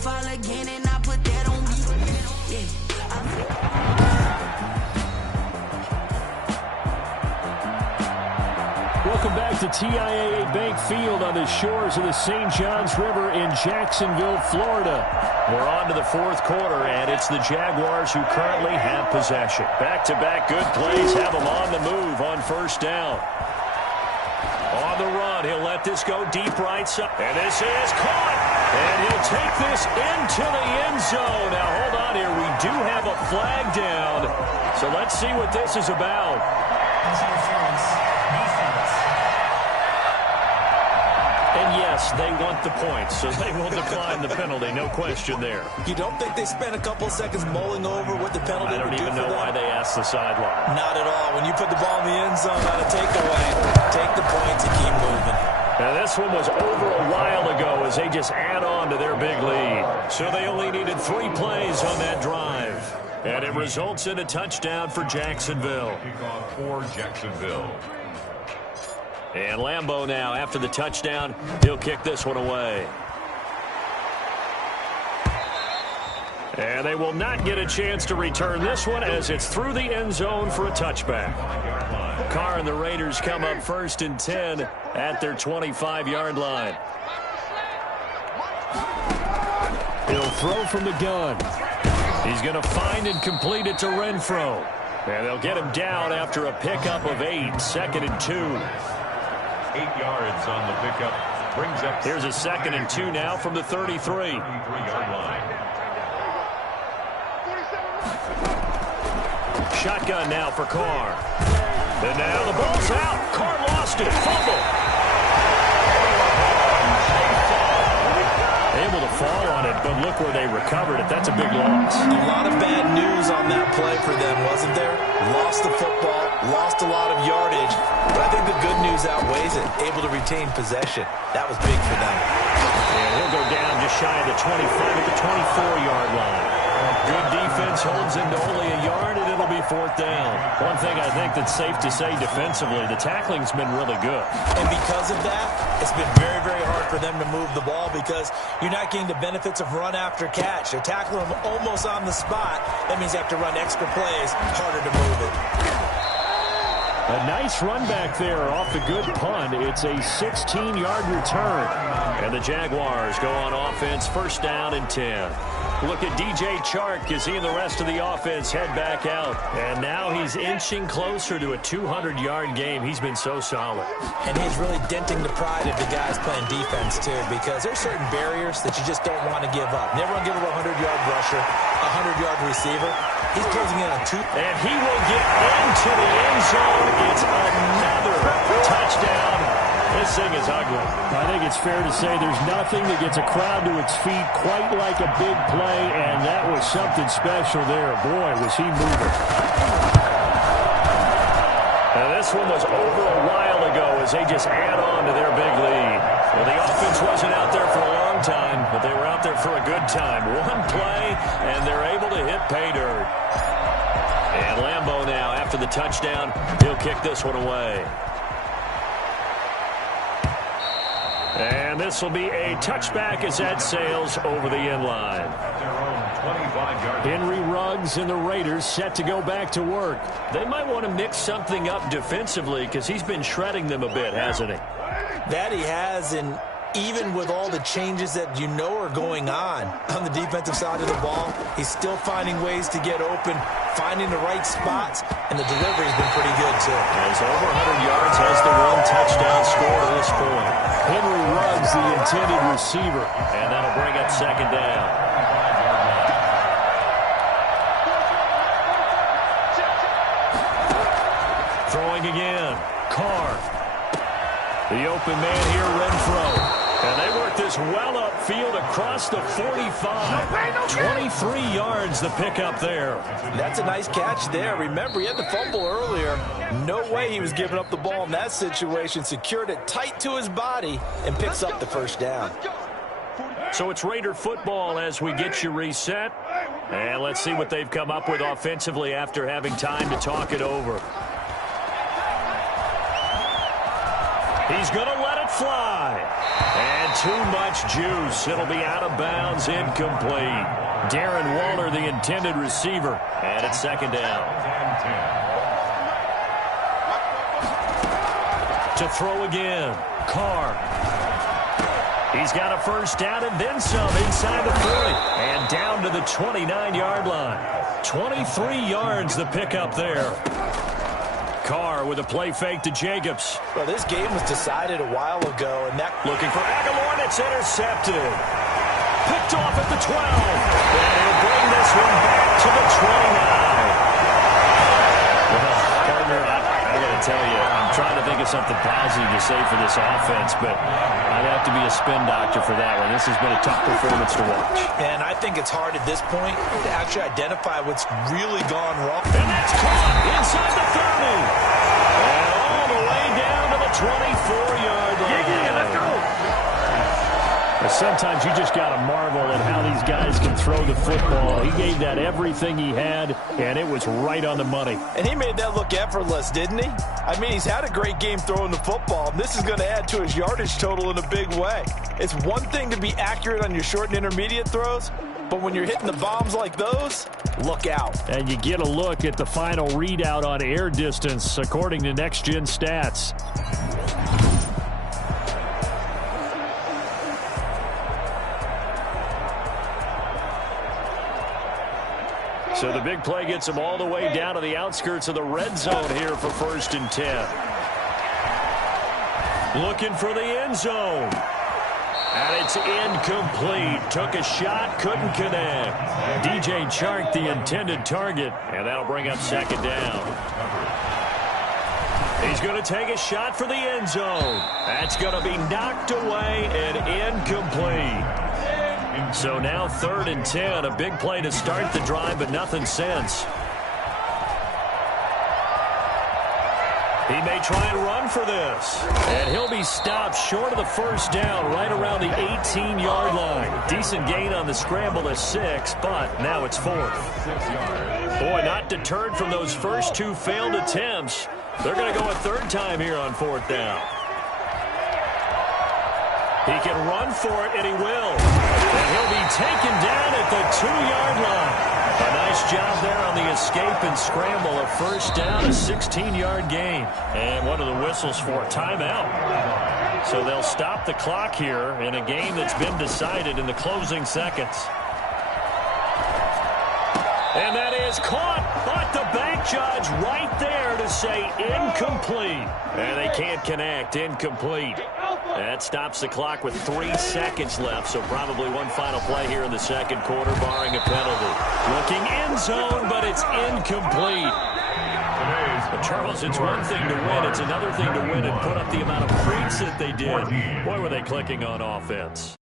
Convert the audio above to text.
fall again and I put that on me. Yeah. Welcome back to TIAA Bank Field on the shores of the St. Johns River in Jacksonville, Florida. We're on to the fourth quarter, and it's the Jaguars who currently have possession. Back-to-back good plays have them on the move on first down. On the run, he'll let this go deep right side. And this is caught. And he'll take this into the end zone. Now, hold on here. We do have a flag down. So let's see what this is about. And yes, they want the points, so they will decline the penalty. No question there. You don't think they spent a couple seconds mulling over what the penalty would do for them? I don't even know why they asked the sideline. Not at all. When you put the ball in the end zone on a takeaway, take the points and keep moving. Now, this one was over a while ago as they just add on to their big lead. So they only needed 3 plays on that drive. And it results in a touchdown for Jacksonville. Kickoff for Jacksonville. And Lambeau now, after the touchdown, he'll kick this one away. And they will not get a chance to return this one as it's through the end zone for a touchback. Carr and the Raiders come up 1st and 10 at their 25-yard line. He'll throw from the gun. He's going to find and complete it to Renfro. And they'll get him down after a pickup of 8, 2nd and 2. 8 yards on the pickup. Brings up. Here's a 2nd and 2 now from the 33. 33-yard line. Shotgun now for Carr. And now the ball's out. Carr lost it. Fumble. Able to fall on it, but look where they recovered it. That's a big loss. A lot of bad news on that play for them, wasn't there? Lost the football, lost a lot of yardage, but I think the good news outweighs it. Able to retain possession. That was big for them. And he'll go down just shy of the 25 at the 24-yard line. Good defense holds him to only a yard, and it'll be 4th down. One thing I think that's safe to say defensively, the tackling's been really good. And because of that, it's been very, very hard for them to move the ball because you're not getting the benefits of run after catch. They're tackling them almost on the spot. That means they have to run extra plays, harder to move it. A nice run back there off the good punt. It's a 16-yard return. And the Jaguars go on offense, 1st down and 10. Look at DJ Chark as he and the rest of the offense head back out. And now he's inching closer to a 200-yard game. He's been so solid. And he's really denting the pride of the guys playing defense, too, because there's certain barriers that you just don't want to give up. Never want to give up a 100-yard rusher, a 100-yard receiver. He's closing in on 2. And he will get into the end zone. It's another touchdown. This thing is ugly. I think it's fair to say there's nothing that gets a crowd to its feet quite like a big play, and that was something special there. Boy, was he moving. And this one was over a while ago as they just add on to their big lead. Well, the offense wasn't out there for a long time, but they were out there for a good time. One play, and they're able to hit pay dirt. And Lambeau now, after the touchdown, he'll kick this one away. And this will be a touchback as that sails over the end line. Henry Ruggs and the Raiders set to go back to work. They might want to mix something up defensively because he's been shredding them a bit, hasn't he? That he has, and even with all the changes that you know are going on the defensive side of the ball, he's still finding ways to get open, finding the right spots, and the delivery's been pretty good, too. Has over 100 yards, has the 1 touchdown score to this point. Henry Ruggs, the intended receiver, and that'll bring up 2nd down. Throwing again. Carr. The open man here, Renfro. And they work this well upfield across the 45. 23 yards the pickup there. That's a nice catch there. Remember, he had the fumble earlier. No way he was giving up the ball in that situation. Secured it tight to his body and picks up the 1st down. So it's Raider football as we get you reset. And let's see what they've come up with offensively after having time to talk it over. He's going to let it fly. And too much juice. It'll be out of bounds, incomplete. Darren Waller, the intended receiver, and it's second down. To throw again, Carr. He's got a first down and then some inside the 40. And down to the 29-yard line. 23 yards the pickup there. Carr with a play fake to Jacobs. Well, this game was decided a while ago, and that looking for Aguilar, and it's intercepted. Picked off at the 12. And he'll bring this one back to the 29. Well, partner, I got to tell you, I'm trying to think of something positive to say for this offense, but I'd have to be a spin doctor for that one. This has been a tough performance to watch. And I think it's hard at this point to actually identify what's really gone wrong. And that's caught inside the 30. And all the way down to the 24-yard line. Yeah, let's go. Sometimes you just got to marvel at how these guys can throw the football. He gave that everything he had, and it was right on the money. And he made that look effortless, didn't he? I mean, he's had a great game throwing the football, and this is going to add to his yardage total in a big way. It's one thing to be accurate on your short and intermediate throws, but when you're hitting the bombs like those, look out. And you get a look at the final readout on air distance, according to Next Gen Stats. So the big play gets him all the way down to the outskirts of the red zone here for 1st and 10. Looking for the end zone. And it's incomplete. Took a shot, couldn't connect. DJ Chark, the intended target, and that'll bring up second down. He's going to take a shot for the end zone. That's going to be knocked away and incomplete. So now 3rd and 10, a big play to start the drive, but nothing since. He may try and run for this. And he'll be stopped short of the first down, right around the 18-yard line. Decent gain on the scramble to 6, but now it's 4th. Boy, not deterred from those first 2 failed attempts. They're going to go a 3rd time here on 4th down. He can run for it, and he will. And he'll be taken down at the 2-yard line. A nice job there on the escape and scramble. A first down, a 16-yard gain. And what are the whistles for? Timeout. So they'll stop the clock here in a game that's been decided in the closing seconds. And that is caught, but the back judge right there to say incomplete. And they can't connect. Incomplete. That stops the clock with 3 seconds left, so probably one final play here in the second quarter, barring a penalty. Looking end zone, but it's incomplete. But Charles, it's one thing to win. It's another thing to win and put up the amount of points that they did. Boy, were they clicking on offense.